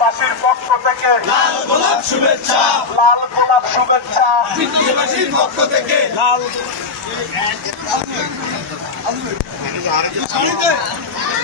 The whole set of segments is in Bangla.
বিদ্যাবাসীর পক্ষ থেকে লাল গোলাপ শুভেচ্ছা লাল গোলাপ শুভেচ্ছা বিদ্যাবাসীর পক্ষ থেকে লাল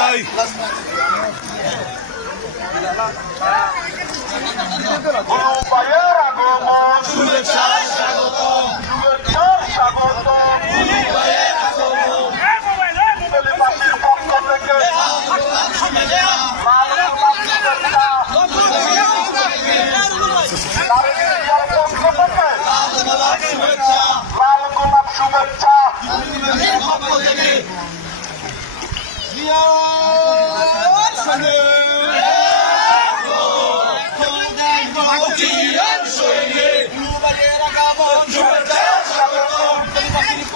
ভাই। শুভেচ্ছা স্বাগত শুভেচ্ছা স্বাগত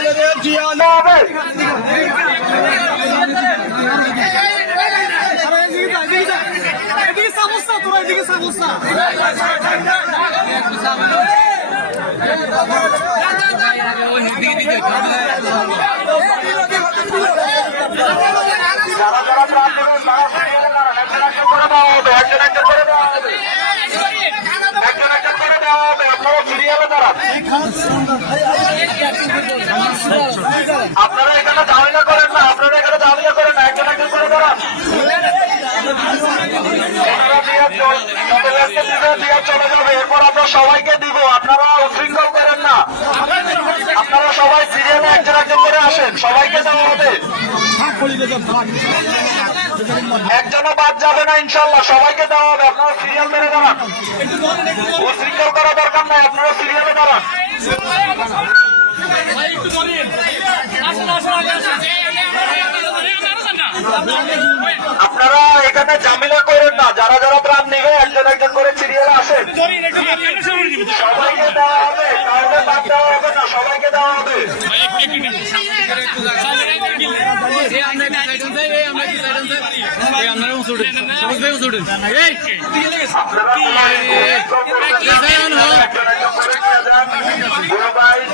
আগমন হবে এদিকে সমস্যা তোরা তারা আপনারা এখানে ঝামেলা করেন না, আপনারা এখানে ঝামেলা করেন না, একজন একজন করে দিয়ে চল- যাবে। এরপর আমরা সবাইকে দিব, আপনারা উশৃঙ্খল করেন না। আপনারা সবাই সিরিয়ালে একজন একজন করে আসেন, সবাইকে দেওয়া হবে একজনও বাদ যাবে না, ইনশাল্লাহ, সবাইকে দেওয়া হবে আপনারা সিরিয়াল মেরে দাঁড়ান। উশৃঙ্খল করা দরকার নাই, আপনারা সিরিয়ালে দাঁড়ান। আপনারা এখানে ঝামেলা করেন না। যারা যারা প্রাণ নিবে একজন একজন করে সিরিয়ালে আসেন। সবাইকে দেওয়া হবে কাউকে বাদ দেওয়া হবে না সবাইকে দেওয়া হবে।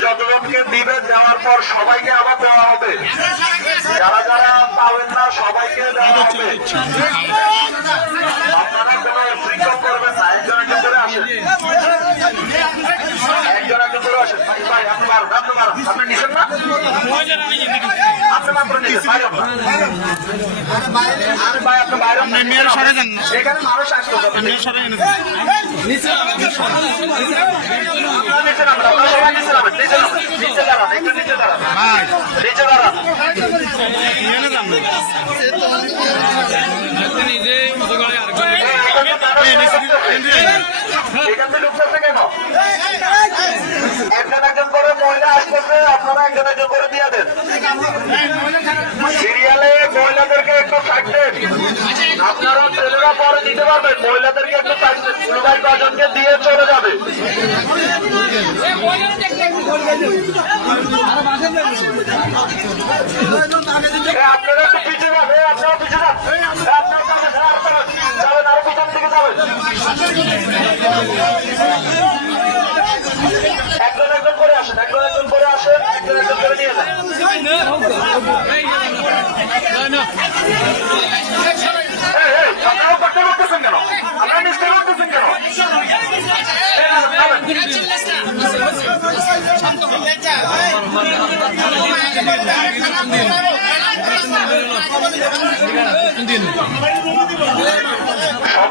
যতজনকে দিবে দেওয়ার পর সবাইকে আবার দেওয়া হবে। যারা যারা পাবেন না সবাইকে দেওয়া হবে। আপনারা কোনো উশৃঙ্খল করবেন না একজন একজন করে আসেন। একজন একজন করে আসেন। ভাই ভাই আপনি মারুন আপনি মারুন। আপনি নিছেন না? আপনি মাত্র নিছেন ভাই আপনার আরে ভাই আপনি বাইরে এখানে মানুষ আসতো আপনারা নিচে নামেন আপনারা সবাই নিচে নামেন নিচে নামেন। নিচে দাঁড়ান একটু নিচে দাঁড়ান নিচে দাঁড়ান এখান থেকে ঢুকতেছে কেন একজন একজন করে মহিলা আসতেছে আপনারা একজন করে দিয়ে দেন। সিরিয়ালে মহিলাদেরকে একটু থাকতেন আপনারা ছেলেরা পরে দিতে পারবেন। মহিলাদেরকে একটু থাকতেন ভাই কজনকে দিয়ে চলে যাবে। আপনারা একটু পিছিয়ে এ, আপনারা পিছিয়ে যাবেন, আপনারা যাবেন আরও পিছন দিকে যাবেন একজন একজন করে আসেন একজন একজন করে আসেন একজন একজন করে নিয়ে যান কেন আপনারা নিশ্চয় করতেছেন কেন যাবেন।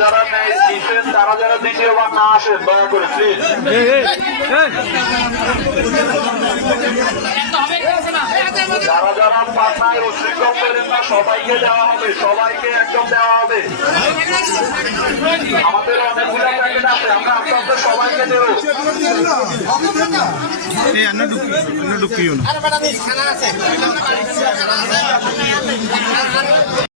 যারা নেয় দিচ্ছেন তারা যারা দ্বিতীয়বার না আসেন দয়া করে প্লিজ যারা যারা পাটনায় উশৃঙ্খল করেন না সবাইকে দেওয়া হবে সবাইকে একদম দেওয়া হবে। আমাদের অনেকগুলো প্যাকেট আছে আমরা আপনাদের সবাইকে দেবো। ঢুকিও না খানা আছে